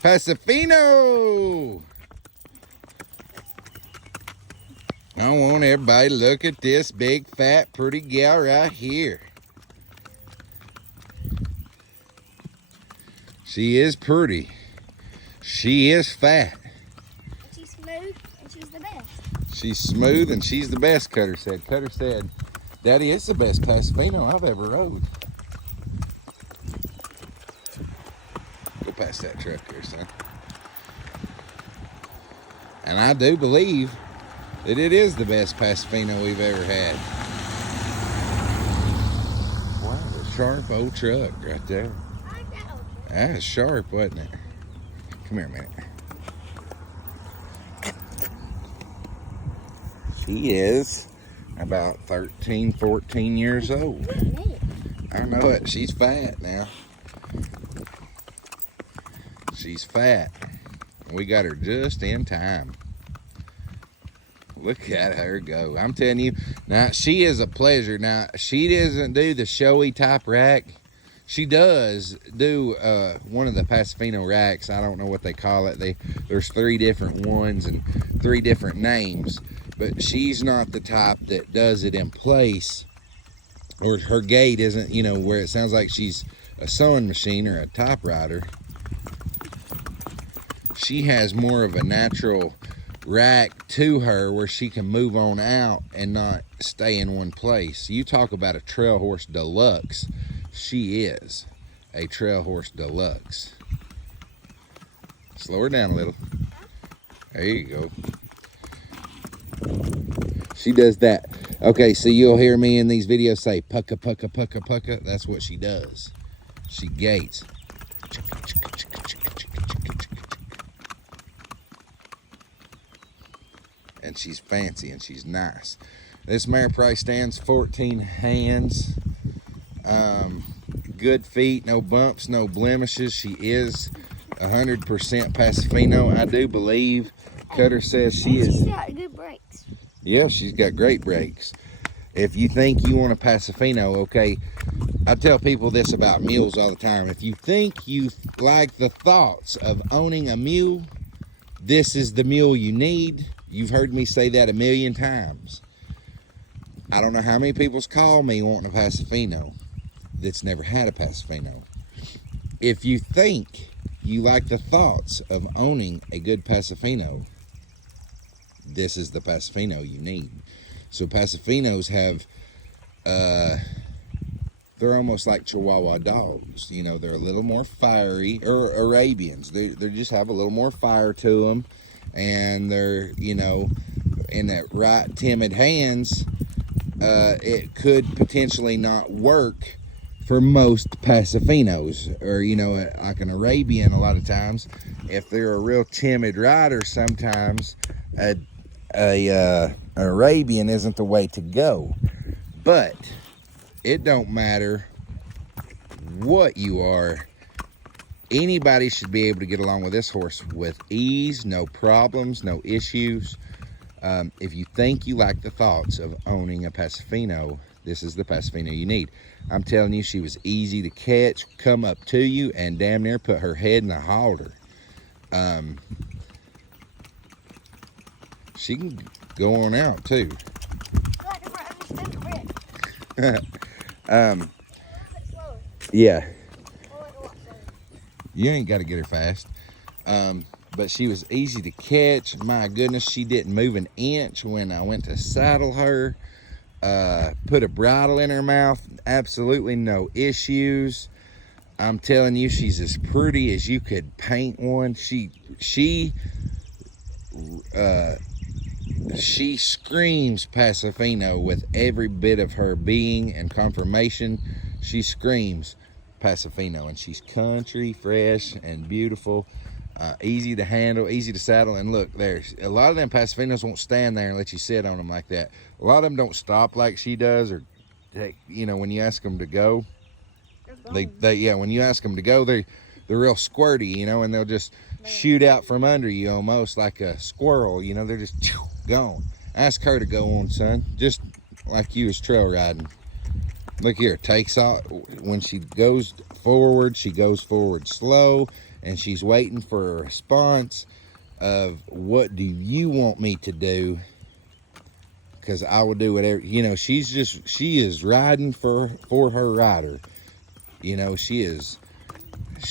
Fino! I want everybody to look at this big, fat, pretty gal right here. She is pretty. She is fat. And she's smooth, and she's the best. She's smooth, and she's the best, Cutter said. Cutter said, Daddy, it's the best Fino I've ever rode. Go past that truck there, son. And I do believe that it is the best Fino we've ever had. Wow, a sharp old truck right there. I like that old truck. That was sharp, wasn't it? Come here a minute. She is about 13, 14 years old. I know it. She's fat now. She's fat. We got her just in time. Look at her go. I'm telling you, now she is a pleasure. Now, she doesn't do the showy type rack. She does do one of the Fino racks. I don't know what they call it. There's 3 different ones and 3 different names. But she's not the type that does it in place. Or her gait isn't, you know, where it sounds like she's a sewing machine or a typewriter. She has more of a natural rack to her where she can move on out and not stay in one place. You talk about a trail horse deluxe. She is a trail horse deluxe. Slow her down a little. There you go. She does that. Okay, so you'll hear me in these videos say pucka, pucka, pucka, pucka. That's what she does. She gates. And she's fancy and she's nice. This mare probably stands 14 hands. Good feet, no bumps, no blemishes. She is 100% Fino. I do believe. Cutter says she is. She's got good brakes. Yeah, she's got great brakes. If you think you want a Fino, okay, I tell people this about mules all the time. If you think you like the thoughts of owning a mule, this is the mule you need. You've heard me say that a million times. I don't know how many people's called me wanting a Fino that's never had a Fino. If you think you like the thoughts of owning a good Fino, this is the Fino you need. So Finos have, they're almost like Chihuahua dogs. You know, they're a little more fiery, or Arabians. They just have a little more fire to them. And they're, you know, in that right timid hands, it could potentially not work for most Finos. Or, you know, like an Arabian a lot of times, if they're a real timid rider, sometimes an Arabian isn't the way to go. But it don't matter what you are. Anybody should be able to get along with this horse with ease, no problems, no issues. If you think you like the thoughts of owning a Fino, this is the Fino you need. I'm telling you, she was easy to catch, come up to you, and damn near put her head in the halter. She can go on out too. Yeah. You ain't got to get her fast. But she was easy to catch. My goodness, she didn't move an inch when I went to saddle her. Put a bridle in her mouth. Absolutely no issues. I'm telling you, she's as pretty as you could paint one. She screams Fino with every bit of her being and conformation. She screams Fino, and she's country, fresh, and beautiful. Easy to handle, easy to saddle. And look, there's a lot of them Finos won't stand there and let you sit on them like that. A lot of them don't stop like she does, or you know, when you ask them to go, when you ask them to go, they're real squirty, you know, and they'll just shoot out from under you almost like a squirrel, you know. They're just gone. Ask her to go on, son, just like you was trail riding. Look here, takes off. When she goes forward slow, and she's waiting for a response of, what do you want me to do? Because I will do whatever. You know, she is riding for her rider. You know, she is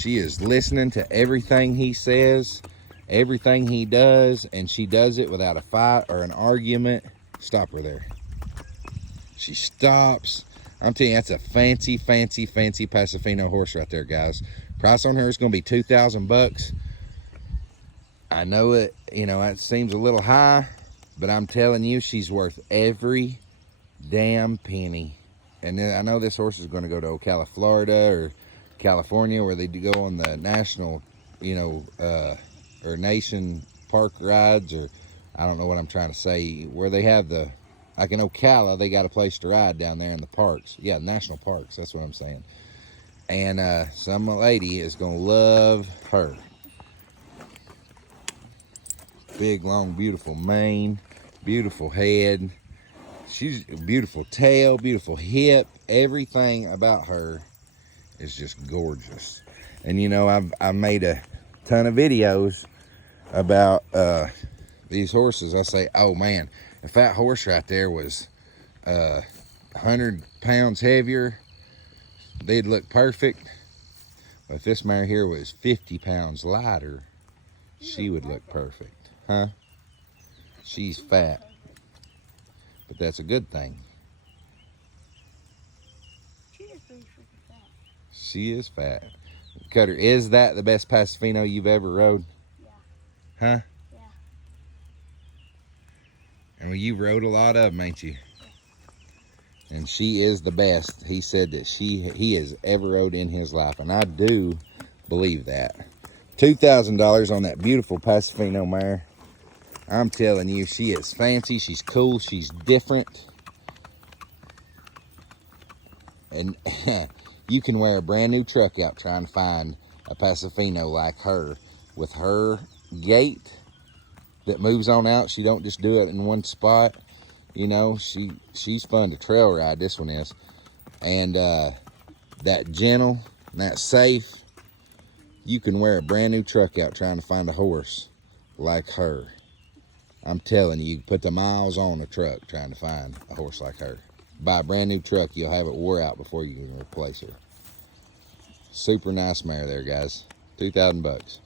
listening to everything he says, everything he does, and she does it without a fight or an argument. Stop her there. She stops. I'm telling you, that's a fancy Paso Fino horse right there, guys. Price on her is going to be $2,000. I know it, you know, it seems a little high, but I'm telling you, she's worth every damn penny. And then I know this horse is going to go to Ocala, Florida, or California, where they do go on the national, you know, or nation park rides, or I don't know what I'm trying to say, where they have the, like in Ocala, they got a place to ride down there in the parks. Yeah, national parks, that's what I'm saying. And some lady is going to love her. Big, long, beautiful mane, beautiful head. She's a beautiful tail, beautiful hip. Everything about her is just gorgeous. And you know, I've made a ton of videos about these horses. I say, oh man, if that horse right there was 100 pounds heavier, they'd look perfect. But if this mare here was 50 pounds lighter, she would look perfect. Huh? She's fat, but that's a good thing. She is pretty freaking fat. She is fat. Cutter, is that the best Paso Fino you've ever rode? Yeah. Huh? Yeah. And well, you rode a lot of them, ain't you? And she is the best. He said that he has ever rode in his life, and I do believe that. $2,000 on that beautiful Paso Fino mare. I'm telling you, she is fancy, she's cool, she's different. And you can wear a brand new truck out trying to find a Paso Fino like her. With her gait that moves on out, she don't just do it in one spot. You know, she's fun to trail ride, this one is. And that gentle and that safe, you can wear a brand new truck out trying to find a horse like her. I'm telling you, you can put the miles on a truck trying to find a horse like her. Buy a brand new truck, you'll have it wore out before you can replace her. Super nice mare there, guys. $2,000.